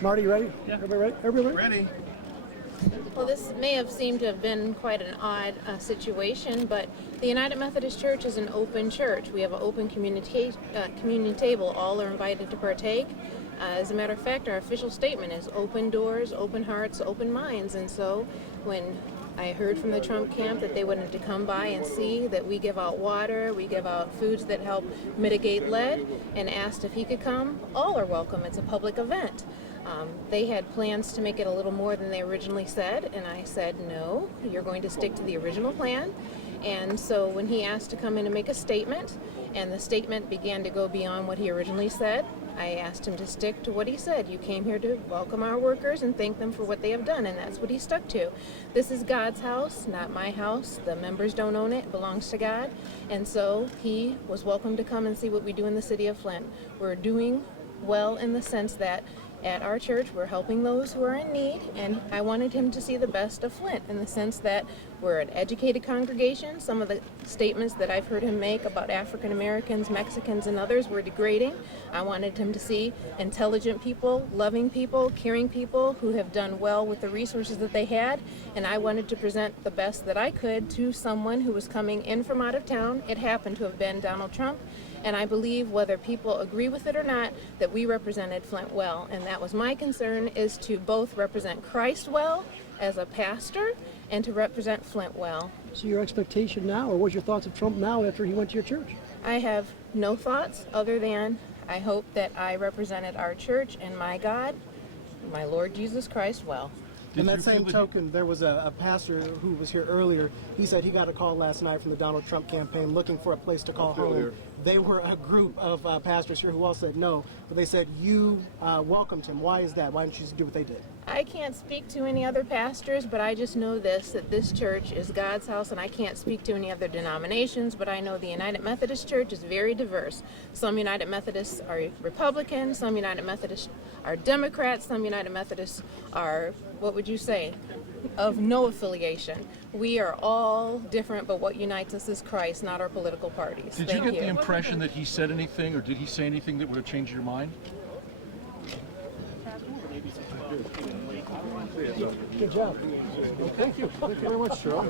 Marty, you ready? Yeah. Everybody ready? Everybody Ready? Well, this may have seemed to have been quite an odd situation, but the United Methodist Church is an open church. We have an open communion table. All are invited to partake. As a matter of fact, our official statement is open doors, open hearts, open minds. And so when I heard from the Trump camp that they wanted to come by and see that we give out water, we give out foods that help mitigate lead, and asked if he could come, all are welcome. It's a public event. They had plans to make it a little more than they originally said, and I said, no, you're going to stick to the original plan. And so when he asked to come in and make a statement, and the statement began to go beyond what he originally said, I asked him to stick to what he said. You came here to welcome our workers and thank them for what they have done, and that's what he stuck to. This is God's house, not my house. The members don't own it. It belongs to God. And so he was welcome to come and see what we do in the city of Flint. We're doing well in the sense that at our church, we're helping those who are in need, and I wanted him to see the best of Flint in the sense that we're an educated congregation. Some of the statements that I've heard him make about African Americans, Mexicans, and others were degrading. I wanted him to see intelligent people, loving people, caring people who have done well with the resources that they had, and I wanted to present the best that I could to someone who was coming in from out of town. It happened to have been Donald Trump. And I believe, whether people agree with it or not, that we represented Flint well. And that was my concern, is to both represent Christ well as a pastor and to represent Flint well. So your expectation now, or what's your thoughts of Trump now after he went to your church? I have no thoughts other than I hope that I represented our church and my God, my Lord Jesus Christ, well. In that same token, there was a pastor who was here earlier. He said he got a call last night from the Donald Trump campaign looking for a place to call home. They were a group of pastors here who all said no, but they said you welcomed him. Why is that? Why didn't you just do what they did? I can't speak to any other pastors, but I just know this, that this church is God's house, and I can't speak to any other denominations, but I know the United Methodist Church is very diverse. Some United Methodists are Republican, some United Methodists are Democrats, some United Methodists are, what would you say, of no affiliation. We are all different, but what unites us is Christ, not our political parties. Did you get the impression that he said anything, or did he say anything that would have changed your mind? Good job. Thank you. Thank you very much, Cheryl.